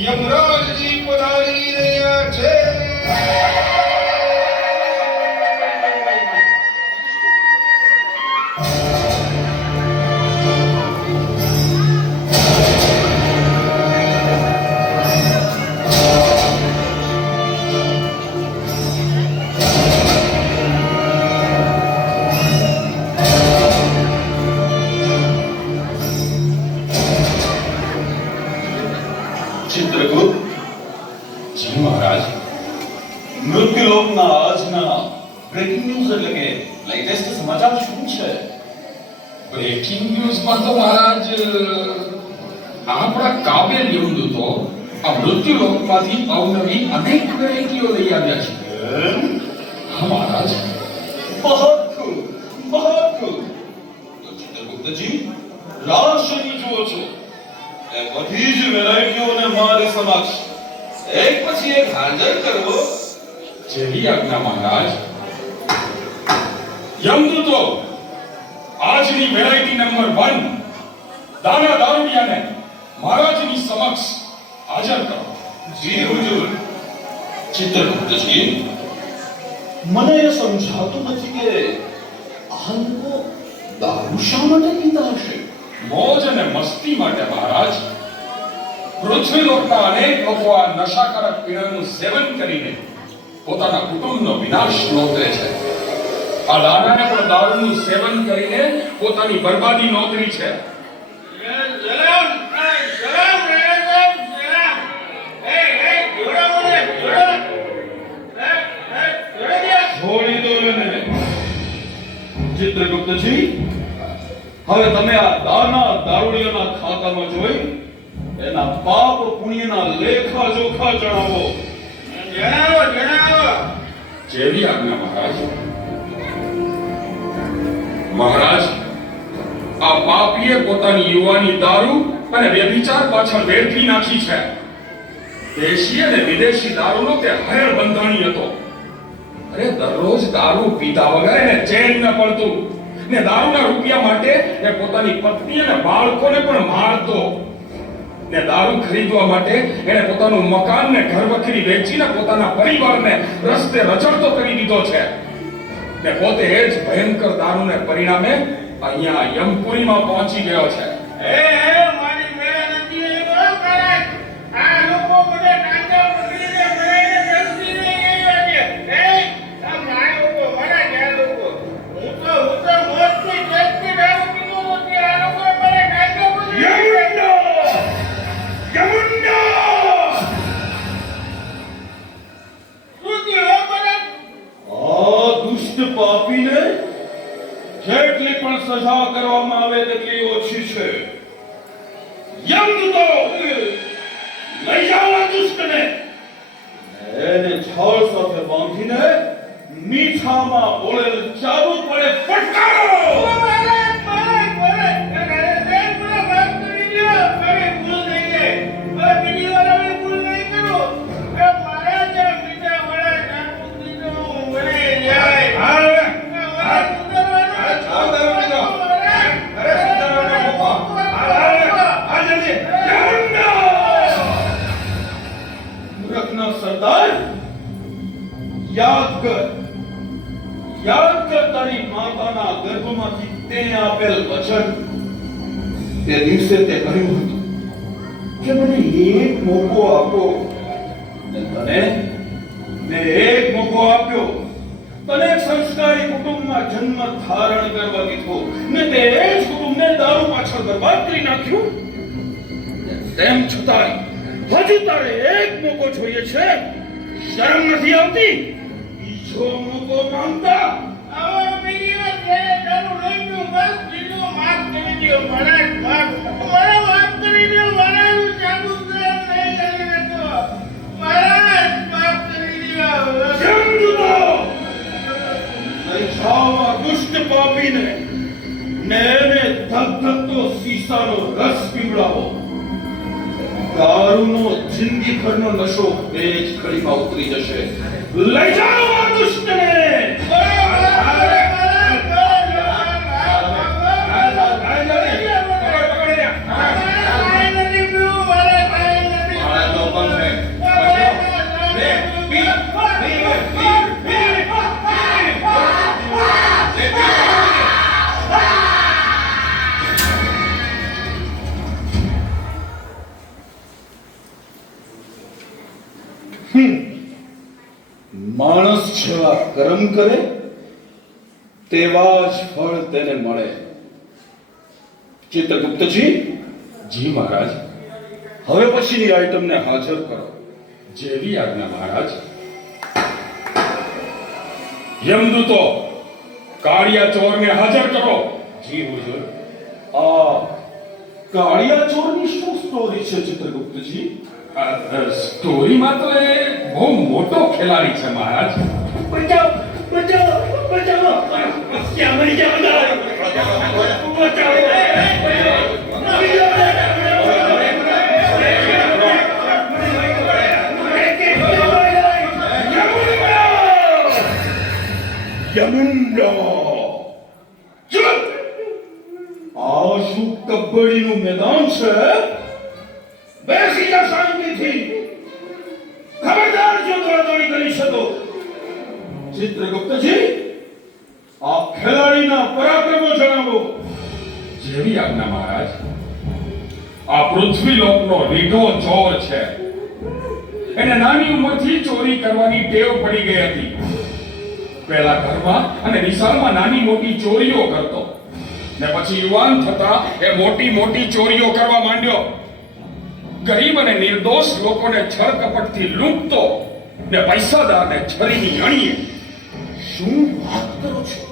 યમરાજજી પધારી રહ્યા છે. ચિત્રગુપ્ત જી મહારાજ, મૃત્યુલોકના આજના બ્રેકિંગ ન્યૂઝ એટલે કે લેટેસ્ટ સમાચાર શું છે? બ્રેકિંગ ન્યૂઝ પર તો મહારાજ આપણા કાબેલ યમદૂતો આ મૃત્યુલોકમાંથી અવનવી અનેક વેરાયટીઓ લઈ આવ્યા છે. હા મહારાજ. બહોત ખૂબ, બહોત ખૂબ. તો ચિત્રગુપ્તજી, રાહ શેની જુઓ છો? એ બધી જ વેરાયટીઓને મારી સમક્ષ એક પછી એક હાજર કરો. જેવી આજ્ઞા મહારાજ. યમદૂતો, આજની વેરાયટી નંબર 1 દાના દારૂડિયાને મહારાજની સમક્ષ હાજર કરો. જી હુજુર. ચિત્રગુપ્તજી, મને એ સમજાતું નથી કે આ લોકો દારૂ શા માટે પીતા હશે? મોજ અને મસ્તી માટે મહારાજ. પૃથ્વીલોકના અનેક લોકો આ નશાકારક પીણાનું સેવન કરીને પોતાના કુટુંબનો વિનાશ નોંધે છે. આ દાદાને પણ દારૂનું સેવન કરીને પોતાની બરબાદી નોંધવી છે. છોડી દો એને. ચિત્રગુપ્તજી, હવે તમે આ દાના દારૂડિયાના ખાતામાં જોઈ એના પાપ પુણ્યના લેખા જોખા જણાવો. જેવી આજ્ઞા મહારાજ. મહારાજ, આ પાપીએ પોતાની યુવાની દારૂ અને વ્યભિચાર પાછળ વેડફી નાખી છે. દેશી અને વિદેશી દારૂનો તે હૈર બંધાણી હતો. અરે દરરોજ દારૂ પીતા વગર એને ચેન ન પડતું ને દારૂના રૂપિયા માટે એ પોતાની પત્ની અને બાળકોને પણ મારતો ને દારૂ ખરીદવા માટે એને પોતાનું મકાન ને ઘર વખરી વેચીને પોતાના પરિવારને રસ્તે રચડતો કરી દીધો છે ને પોતે એ જ ભયંકર દારૂને પરિણામે અહીંયા યમપુરીમાં પહોંચી ગયો છે. મારી મેળા નથી એવો કરાય. આ લોકો મને કાંદા પકડીને બનાવીને બેસી રહ્યા છે. આ મારા લોકો, મારા જ્યાં લોકો, હું તો મોજથી બેસતી દારૂ પીતો નથી. આ લોકો મને કાંદા પકડીને આ દુષ્ટ પાપીને જેટલી પણ સજા કરવામાં આવે તેટલી ઓછી છે. યમદૂતો, લઈ જાઓ આ દુષ્ટને. એને છાલ સાથે બાંધીને મીઠામાં બોળેલ ચાબુક વડે ફટકારો. સરદાર, યાદ કર તારી માતાના ગર્ભમાંથી તે આપેલ વચન. તે દિવસે તે કહ્યું હતું કે મને એક મોકો આપો ને તને મેં એક મોકો આપ્યો. તને સંસ્કારી કુટુંબમાં જન્મ ધારણ કરવા દીધો ને તે જ કુટુંબને દારૂ પાછળ બરબાદ કરી નાખ્યું. તેમ છતાં હજી તારે એક મોકો જોઈએ છે. શરમ નથી આવતી? બીજો મોકો માંગતા? આવો બીજો છે દારૂ લઈ લો. બસ બીજો માફ કરી દો મહારાજ. માફ કરી દો મહારાજ. ચાલુ છે લાવો. દારૂનો જિંદગીભરનો નશો બે જ ઘડીમાં ઉતરી જશે. લઈ જાઓ આ દુષ્ટને. માણસ જેવા કર્મ કરે તેવા જ ફળ તેને મળે. ચિત્રગુપ્તજી, જી મહારાજ. હવે પછીની આઈટમને હાજર કરો. જેવી આજ્ઞા મહારાજ. યમદૂતો, કાળિયા ચોરને હાજર કરો. જી હુજુર. આ કાળિયા ચોરની શું સ્ટોરી છે ચિત્રગુપ્તજી? સ્ટોરીમાં તો એ બહુ મોટો ખેલાડી છે મહારાજ. બચાવ બચાવ બચાવ! ક્યાં મરી ગયા બધા? બચાવ! યમુંડા! ચૂપ! આ શું કબડ્ડીનું મેદાન છે? બેસી જા શાંતિથી. ખબરદાર જો દોડાદોડી કરી શકો. ચિત્રગુપ્તજી, આ ખેલાડીના પરાક્રમો જણાવો. જેવી આજ્ઞા મહારાજ. આ પૃથ્વીલોકનો રીઢો ચોર છે. એને નાની ઉંમરથી ચોરી કરવાની ટેવ પડી ગઈ હતી. પહેલા ઘરમાં અને નિશાળમાં નાની મોટી ચોરીઓ કરતો, ને પછી યુવાન થતા એ મોટી મોટી ચોરીઓ કરવા માંડ્યો. ગરીબ અને નિર્દોષ લોકોને છળ કપટથી લૂંટતો, ને પૈસાદારને છરીની અણીએ. શું વાત કરો છો?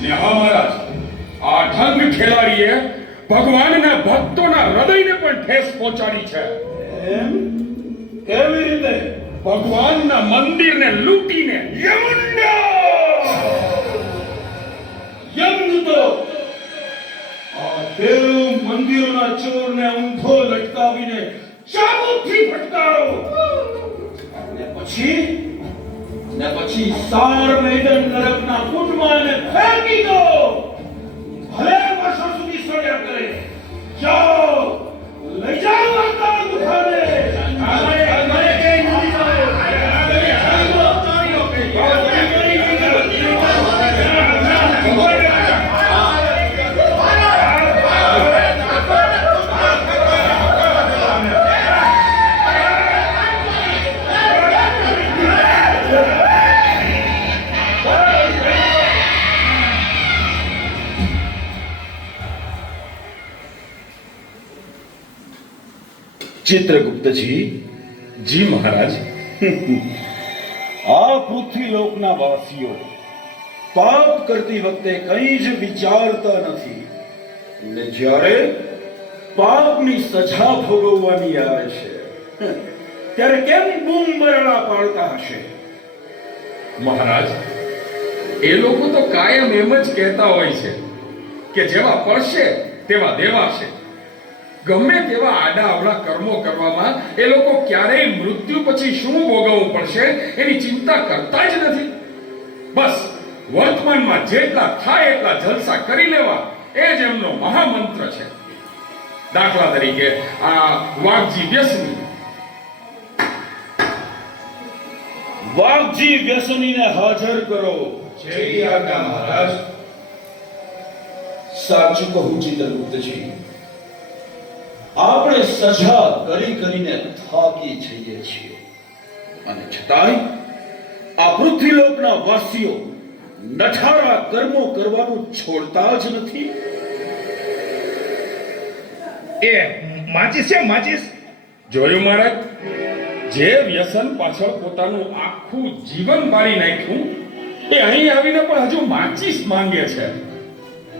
ને હા મહારાજ, આ ઢંગ ખેલાડીએ ભગવાનના ભક્તોના હૃદયને પણ ઠેસ પહોંચાડી છે. એમ? કેવી રીતે? ભગવાનના મંદિરને લૂંટીને. યમદૂતો, આ દેવ મંદિરોના ચોરને ઊંધો લટકાવીને ચાબુકથી ફટકારો. ને પછી સાર મેદન નરકના કુંડમાં એને ફેંકી દો. ભલે વર્ષો સુધી સળ્યા કરે. જાઓ, લઈ જાઓ આ કાળદુખાને. ચિત્રગુપ્તજી. જી મહારાજ. આ પૃથ્વીલોકના વાસીઓ પાપ કરતી વખતે કંઈ જ વિચારતા નથી, ને જ્યારે પાપની સજા ભોગવવાની આવે છે ત્યારે કેમ બૂમ બરાડા પાડતા હશે? મહારાજ, એ લોકો તો કાયમ એમ જ કહેતા હોય છે કે જેવા પડશે તેવા દેવાશે. ગમે તેવા આડા અવળા કર્મો કરવામાં એ લોકો ક્યારેય મૃત્યુ પછી શું ભોગવવું પડશે એની ચિંતા કરતા જ નથી. બસ વર્તમાનમાં જેટલા થાય એટલા જલસા કરી લેવા એ જ એમનો મહામંત્ર છે. દાખલા તરીકે આ વાઘજી વ્યસની. વાઘજી વ્યસનીને હાજર કરો. જેવી આજ્ઞા મહારાજ. સાચું કહું ચિત્રગુપ્તજી, આપણે સજા કરીને થાકી જઈએ છીએ, અને છતાંય આ પૃથ્વીલોકના વાસીઓ નઠારા કર્મો કરવાનું છોડતા જ નથી. એ માચીસ છે, માચીસ. જોયું મહારાજ, જે વ્યસન પાછળ પોતાનું આખું જીવન બાળી નાખ્યું એ અહીં આવીને પણ હજુ માચીસ માંગે છે.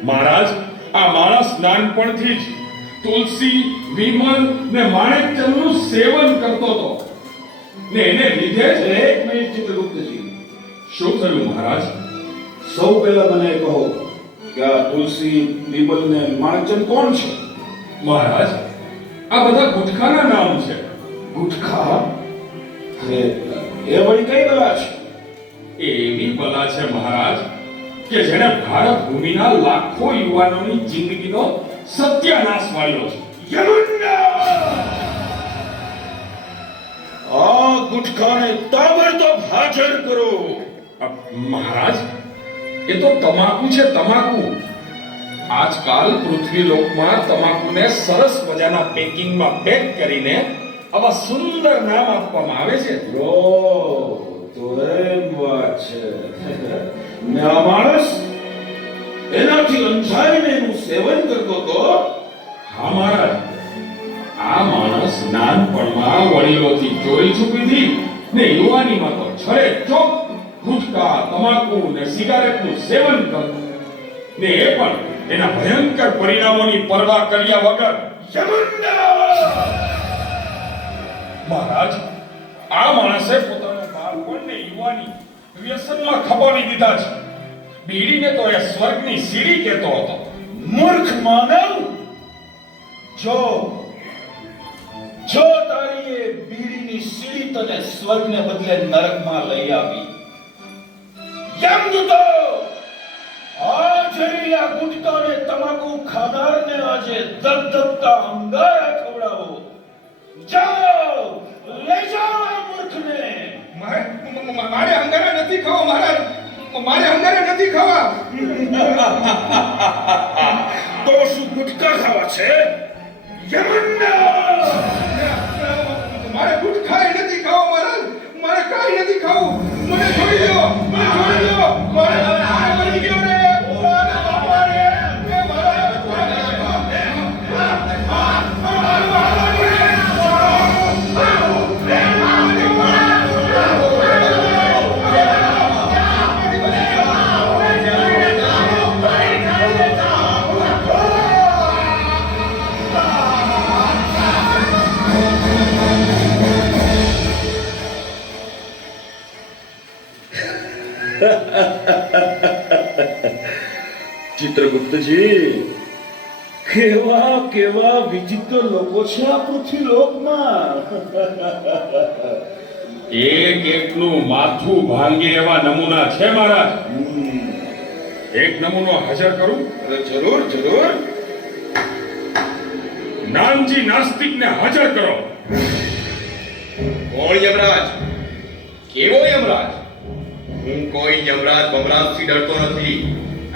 મહારાજ, આ માણસ નાનપણથી જ તુલસી, વિમલ ને માણેકચંદનું સેવન કરતો હતો, ને એને લીધે જ. એક મિનિટ ચિત્રગુપ્તજી, શું થયું મહારાજ? સૌ પહેલા મને કહો કે આ તુલસી, વિમલ ને માણેકચંદ કોણ છે? મહારાજ, આ બધા ગુટખાના નામ છે. ગુટખા? એ વળી કઈ બલા છે? એ એવી બલા છે મહારાજ કે જેને ભારત ભૂમિના લાખો યુવાનોની જિંદગીનો સત્યાનાશ વાળ્યો છે. યમુના! આ ગુટખાને તાબડતોબ હાજર કરો. મહારાજ, એ તો તમાકુ છે, તમાકુ. આજકાલ પૃથ્વીલોકમાં તમાકુને સરસ મજાના પેકિંગમાં પેક કરીને આવા સુંદર નામ આપવામાં આવે છે. ઓ, તો એમ વાત છે. ને આ માણસ એનાથી અંજાઈને એનું સેવન કરતો તો? હા મહારાજ, આ માણસ નાનપણમાં વડીલોથી ચોરી છુપીથી ને યુવાનીમાં તો છરે ચોક ગુટકા, તમાકુ ને સિગારેટનું સેવન કરતો, ને એ પણ એના ભયંકર પરિણામોની પરવા કર્યા વગર. મહારાજ, આ માણસે પોતાનું બાળપણ ને યુવાની વ્યસનમાં ખપાવી દીધા છે. બીડીને તો એ સ્વર્ગની સીડી કહેતો હતો. મૂર્ખ માનવ! જો તારી એ બીડીની સીડી તને સ્વર્ગને બદલે નરકમાં લઈ આવી. યમદૂતો! આજે આ ગુટકાને તમાકુ ખાનારને આજે ધબધબતા અંગારા ખવડાવો. જાઓ, લઈ જાઓ આ મૂર્ખને. મારે અંગારા નથી ખાવા મહારાજ, મારે અંગારા નથી ખાવા. તો શું ગુટકા ખાવા છે? યમુના! મારે ગુટખા નથી ખાવા મહારાજ, મારે કાંઈ નથી ખાવું. મને છોડી દો, મને છોડી દો. મારે આ મરી ગયો રે. ઓલા બાપા રે. એ મારા ચિત્રગુપ્તજી, કેવા કેવા વિચિત્ર લોકો છે આ પૃથ્વીલોકમાં. એક એકનું માથું ભાંગે એવા નમૂના છે મહારાજ. એક નમૂનો હાજર કરું? જરૂર જરૂર. નાનજી નાસ્તિકને હાજર કરો. કોણ યમરાજ? કેવો યમરાજ? હું કોઈ યમરાજ બમરાજથી ડરતો નથી.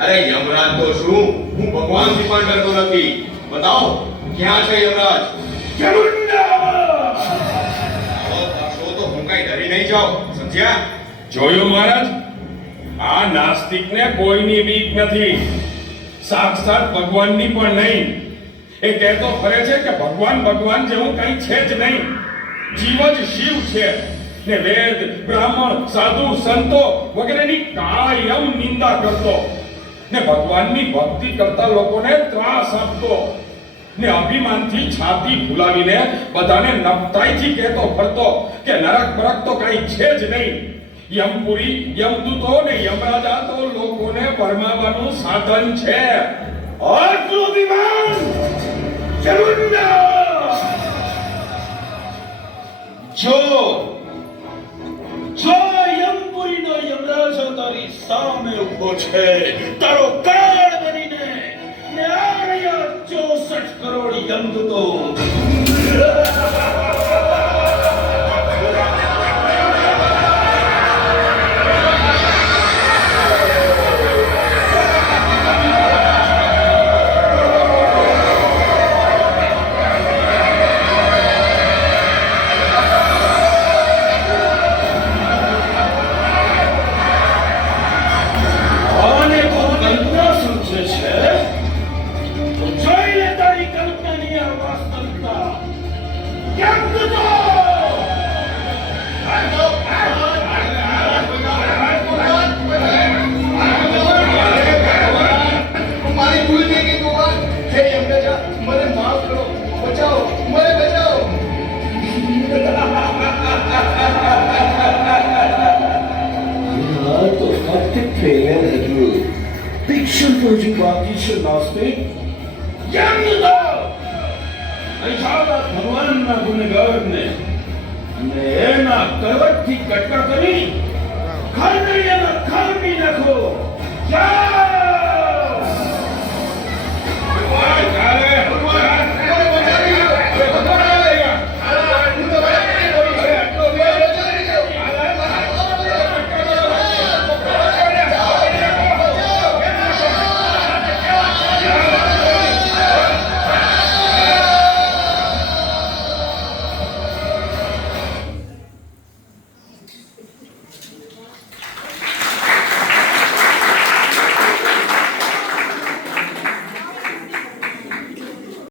અરે યમરાજ તો શું, હું ભગવાનથી પણ ડરતો નથી. બતાવો ક્યાં છે યમરાજ? યમુના! આવો થશો તો હું કઈ ડરી નહીં જાઉં, સમજ્યા? જોયું મહારાજ, આ નાસ્તિકને કોઈની બીક નથી, સાક્ષાત ભગવાનની પણ નહીં. એ કહેતો ફરે છે કે ભગવાન ભગવાન જેવું કંઈ છે જ નહીં, જીવ જ શિવ છે. ને વેદ, બ્રાહ્મણ, સાધુ, સંતો વગેરેની કાયમ નિંદા કરતો, ને ભગવાનની ભક્તિ કરતા લોકોને ત્રાસ આપતો, ને અભિમાનથી છાતી ફૂલાવીને બધાને નપતાઈથી કહેતો ફરતો કે નરક બરક તો કંઈ છે જ નહીં. યમપુરી, યમદૂતો ને યમરાજા તો લોકોને ભરમાવવાનું સાધન છે. આટલું અભિમાન! યમુના! જો યમપુરીનો યમરાજ તારી સામે ઉભો છે, તારો કાળ બનીને, ને આ રહ્યા 64 કરોડ યમદૂતો. મારી ભૂલ થઈ ગઈ ભગવાન. હે યમરાજા, મને માફ કરો, બચાવો, મને બચાવો. તો ફક્ત ટ્રેલર હતું. પિક્ચર તો હજી બાકી છે નાસ્તિક. યમદૂતો! અશાળા ભગવાનના ગુનેગારને અને એના કરવટથી કટકા કરી ખાનગીયાના ખાનગી નાખો. જાઓ! ચાલે